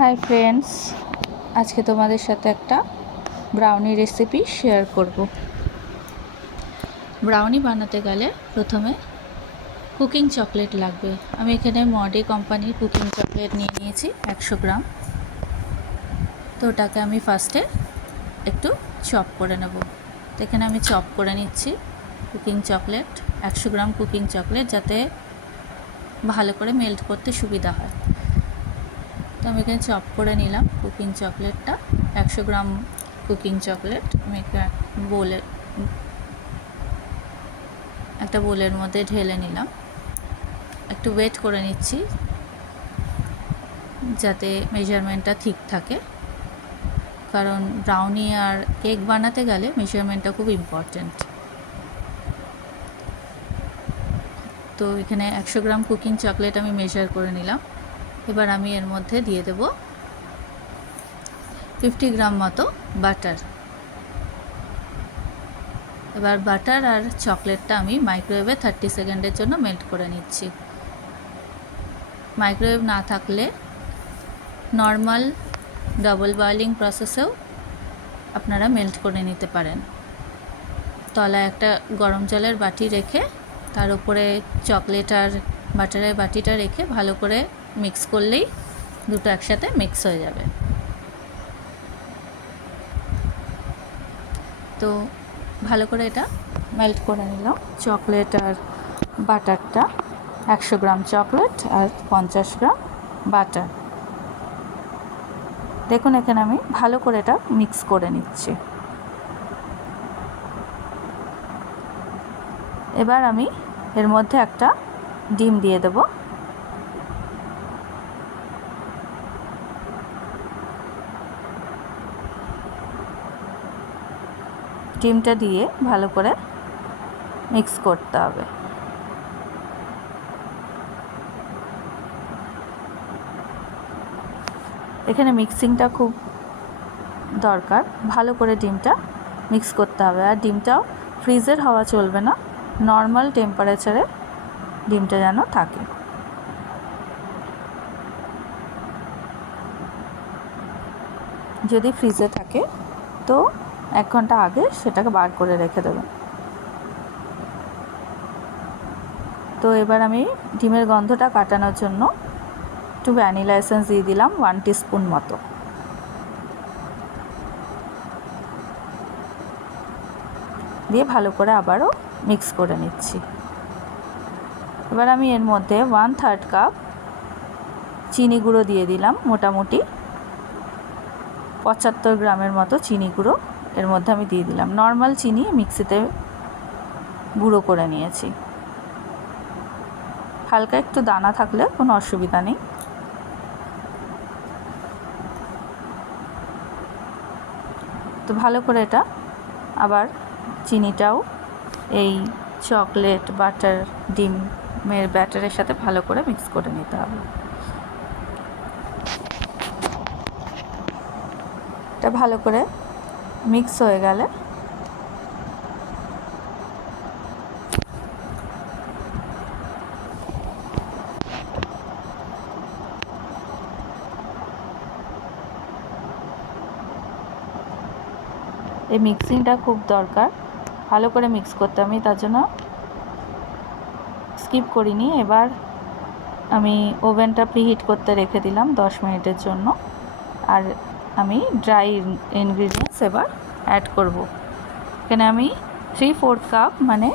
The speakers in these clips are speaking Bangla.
হাই ফ্রেন্ডস, আজকে তোমাদের সাথে একটা ব্রাউনি রেসিপি শেয়ার করব। ব্রাউনি বানাতে গেলে প্রথমে কুকিং চকলেট লাগবে। আমি এখানে মডি কোম্পানির কুকিং চকলেট নিয়ে নিয়েছি 100 গ্রাম। তো ওটাকে আমি ফার্স্টে একটু চপ করে নেব। তো এখানে আমি চপ করে নিচ্ছি কুকিং চকলেট, 100 গ্রাম কুকিং চকলেট, যাতে ভালো করে মেল্ট করতে সুবিধা হয়। তো আমি এখানে চপ করে নিলাম কুকিং চকলেটটা, 100 গ্রাম কুকিং চকলেট আমি একটা বোলের মধ্যে ঢেলে নিলাম। একটু ওয়েট করে নিচ্ছি যাতে মেজারমেন্টটা ঠিক থাকে, কারণ ব্রাউনি আর কেক বানাতে গেলে মেজারমেন্টটা খুব ইম্পর্ট্যান্ট। তো এখানে 100 গ্রাম কুকিং চকলেট আমি মেজার করে নিলাম। এবার আমি এর মধ্যে দিয়ে দেব 50 গ্রাম মতো বাটার। এবার বাটার আর চকলেটটা আমি মাইক্রোওয়েভে 30 সেকেন্ডের জন্য মেল্ট করে নিচ্ছি। মাইক্রোওয়েভ না থাকলে নর্মাল ডাবল বয়েলিং প্রসেসেও আপনারা মেল্ট করে নিতে পারেন। তলায় একটা গরম জলের বাটি রেখে তার উপরে চকলেট আর বাটারের বাটিটা রেখে ভালো করে মিক্স করলেই দুটো একসাথে মিক্স হয়ে যাবে। তো ভালো করে এটা মেল্ট করে নিলাম, চকলেট আর বাটারটা, 100 গ্রাম চকলেট আর 50 গ্রাম বাটার। দেখুন এখানে আমি ভালো করে এটা মিক্স করে নিচ্ছি। এবার আমি এর মধ্যে একটা ডিম দিয়ে দেব। ডিমটা দিয়ে ভালো করে মিক্স করতে হবে। এখানে মিক্সিংটা খুব দরকার, ভালো করে ডিমটা মিক্স করতে হবে। আর ডিমটাও ফ্রিজের হওয়া চলবে না, নর্মাল টেম্পারেচারে ডিমটা যেন থাকে। যদি ফ্রিজে থাকে তো 1 ঘন্টা আগে সেটাকে বার করে রেখে দেবেন। তো এবার আমি ডিমের গন্ধটা কাটানোর জন্য একটু ভ্যানিলা এসেন্স দিয়ে দিলাম 1 টিস্পুন মতো। দিয়ে ভালো করে আবারও মিক্স করে নিচ্ছি। এবার আমি এর মধ্যে 1/3 কাপ চিনি গুঁড়ো দিয়ে দিলাম। মোটামুটি 75 গ্রামের মতো চিনি গুঁড়ো এর মধ্যে আমি দিয়ে দিলাম। নর্মাল চিনি মিক্সিতে গুঁড়ো করে নিয়েছি। হালকা একটু দানা থাকলে কোনো অসুবিধা নেই। তো ভালো করে এটা আবার চিনিটাও এই চকলেট, বাটার, ডিমের ব্যাটারের সাথে ভালো করে মিক্স করে নিতে হবে। এটা ভালো করে মিক্স হয়ে গেলে এই মিক্সিংটা খুব দরকার, ভালো করে মিক্স করতে। আমি তার জন্য স্কিপ করিনি। এবার আমি ওভেনটা প্রিহিট করতে রেখে দিলাম 10 মিনিটের জন্য। আর আমি ড্রাই ইনগ্রিডিয়েন্টস এবার অ্যাড করব। এখানে আমি 3/4 কাপ মানে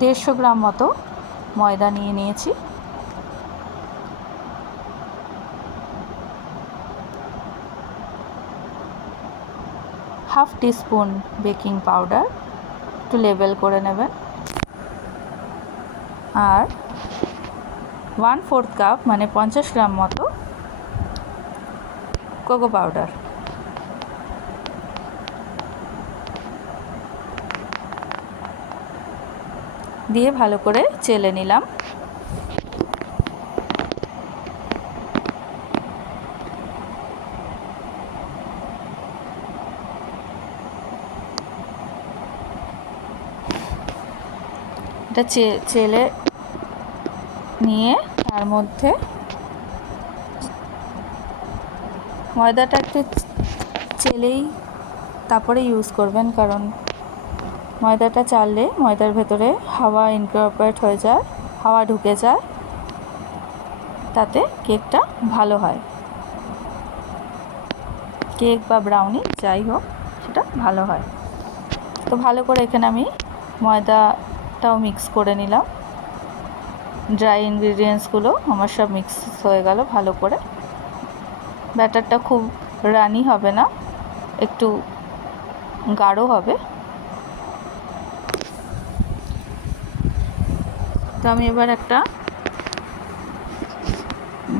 150 গ্রাম মতো ময়দা নিয়ে নিয়েছি। হাফ টিস্পুন বেকিং পাউডার, একটু লেবেল করে নেবেন। আর 1/4 কাপ মানে 50 গ্রাম মতো কোকো পাউডার। দিয়ে ভালো করে চেলে নিলাম। এটা চেলে নিয়ে তার মধ্যে ময়দাটা একটু চেলেই তারপরে ইউজ করবেন, কারণ ময়দাটা চাললে ময়দার ভেতরে হাওয়া ইনকর্পোরেট হয়ে যায়, হাওয়া ঢুকে যায়, তাতে কেকটা ভালো হয়। কেক বা ব্রাউনি যাই হোক সেটা ভালো হয়। তো ভালো করে এখানে আমি ময়দাটাও মিক্স করে নিলাম। ড্রাই ইনগ্রিডিয়েন্টসগুলো আমার সব মিক্স হয়ে গেল ভালো করে। ব্যাটারটা খুব রানি হবে না, একটু গাঢ় হবে। তো আমি এবার একটা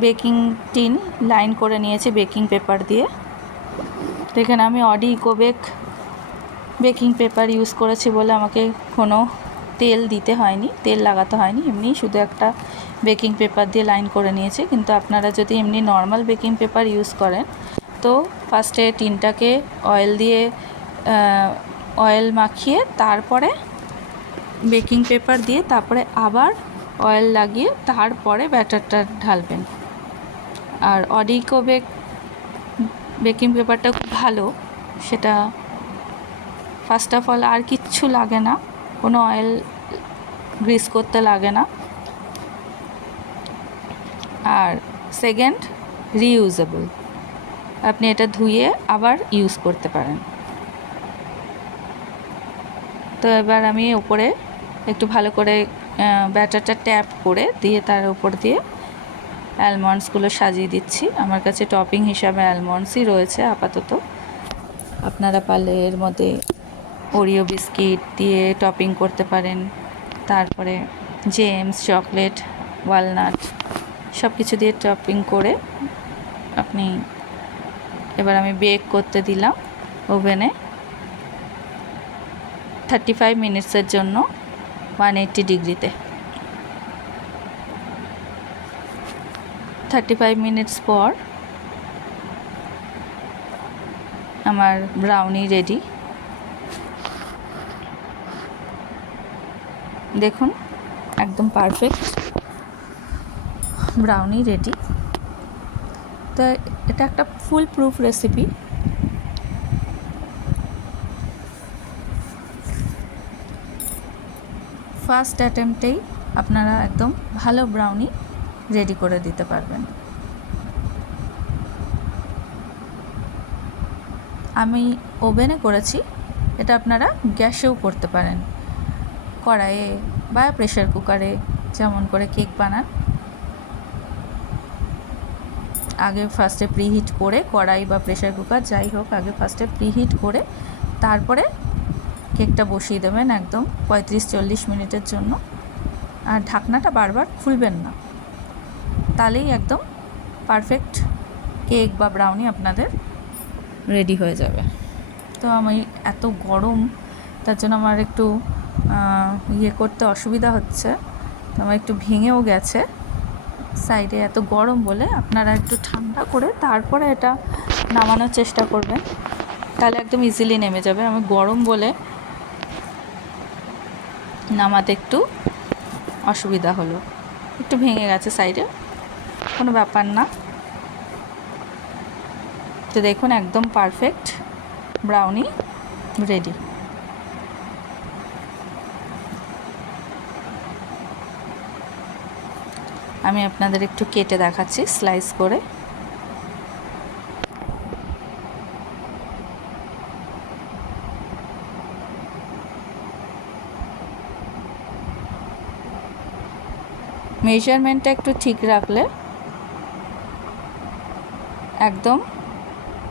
বেকিং টিন লাইন করে নিয়েছি বেকিং পেপার দিয়ে। তো এখানে আমি অডি ইকোবেক বেকিং পেপার ইউজ করেছি বলে আমাকে কোনো তেল দিতে হয়নি, তেল লাগাতে হয়নি, এমনি শুধু একটা বেকিং পেপার দিয়ে লাইন করে নিয়েছি। কিন্তু আপনারা যদি এমনি নর্মাল বেকিং পেপার ইউজ করেন তো ফার্স্টে টিনটাকে অয়েল মাখিয়ে তারপরে বেকিং পেপার দিয়ে তারপরে আবার অয়েল লাগিয়ে তারপরে ব্যাটারটা ঢালবেন। আর অডি ইকোবেক বেকিং পেপারটা খুব ভালো, সেটা ফার্স্ট অফ অল আর কিচ্ছু লাগে না, কোনো অয়েল গ্রিস করতে লাগে না। আর সেকেন্ড, রিইউজেবল, আপনি এটা ধুয়ে আবার ইউজ করতে পারেন। তো এবার আমি ওপরে একটু ভালো করে ব্যাটারটা ট্যাপ করে দিয়ে তার উপর দিয়ে অ্যালমন্ডসগুলো সাজিয়ে দিচ্ছি। আমার কাছে টপিং হিসাবে অ্যালমন্ডসই রয়েছে আপাতত। আপনারা পারলে এর মধ্যে ওরিও বিস্কিট দিয়ে টপিং করতে পারেন, তারপরে জেমস, চকলেট, ওয়ালনাট সব কিছু দিয়ে টপিং করে আপনি। এবার আমি বেক করতে দিলাম ওভেনে 35 মিনিটসের জন্য 180 ডিগ্রিতে। 35 মিনিটস পর আমার ব্রাউনি রেডি। দেখুন একদম পারফেক্ট ব্রাউনি রেডি। তো এটা একটা ফুল প্রুফ রেসিপি। ফার্স্ট অ্যাটেম্পটেই আপনারা একদম ভালো ব্রাউনি রেডি করে দিতে পারবেন। আমি ওভেনে করেছি, এটা আপনারা গ্যাসেও করতে পারেন, কড়াইয়ে বা প্রেশার কুকারে যেমন করে কেক বানান। আগে ফার্স্টে প্রিহিট করে, কড়াই বা প্রেশার কুকার যাই হোক, আগে ফার্স্টে প্রিহিট করে তারপরে কেকটা বসিয়ে দেবেন একদম 35-40 মিনিটের জন্য। আর ঢাকনাটা বারবার খুলবেন না, তাহলেই একদম পারফেক্ট কেক বা ব্রাউনি আপনাদের রেডি হয়ে যাবে। তো আমি এত গরম, তার জন্য আমার একটু করতে অসুবিধা হচ্ছে, তো আমার একটু ভেঙেও গেছে সাইডে, এত গরম বলে। আপনারা একটু ঠান্ডা করে তারপরে এটা নামানোর চেষ্টা করবেন, তাহলে একদম ইজিলি নেমে যাবে। আমি গরম বলে নামাতে একটু অসুবিধা হলো, একটু ভেঙে গেছে সাইডে, কোনো ব্যাপার না। তো দেখুন একদম পারফেক্ট ব্রাউনি রেডি। আমি আপনাদের একটু কেটে দেখাচ্ছি স্লাইস করে। মেজারমেন্টটা একটু ঠিক রাখলে একদম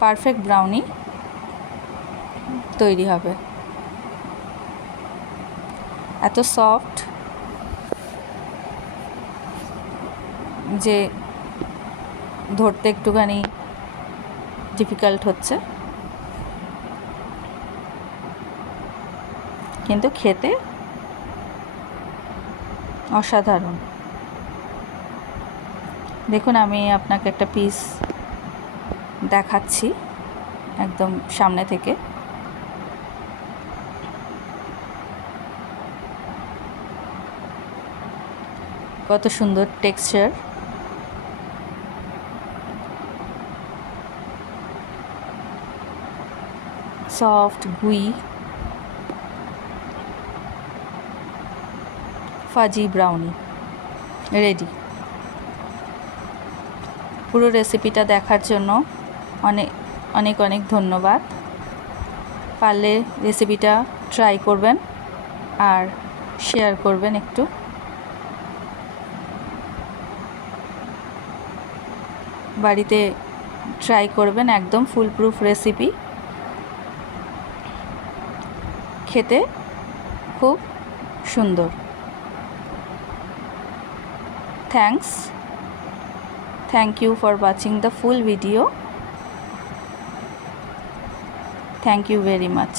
পারফেক্ট ব্রাউনি তৈরি হবে। এত সফট যে ধরতে একটুখানি ডিফিকাল্ট হচ্ছে, কিন্তু খেতে অসাধারণ। দেখুন আমি আপনাকে একটা পিস দেখাচ্ছি একদম সামনে থেকে। কত সুন্দর টেক্সচার। সফট গুই ফাজি ব্রাউনি রেডি। পুরো রেসিপিটা দেখার জন্য অনেক অনেক অনেক ধন্যবাদ। পারলে রেসিপিটা ট্রাই করবেন আর শেয়ার করবেন একটু। বাড়িতে ট্রাই করবেন, একদম ফুলপ্রুফ রেসিপি, খেতে খুব সুন্দর। Thank you for watching the full video. Thank you very much.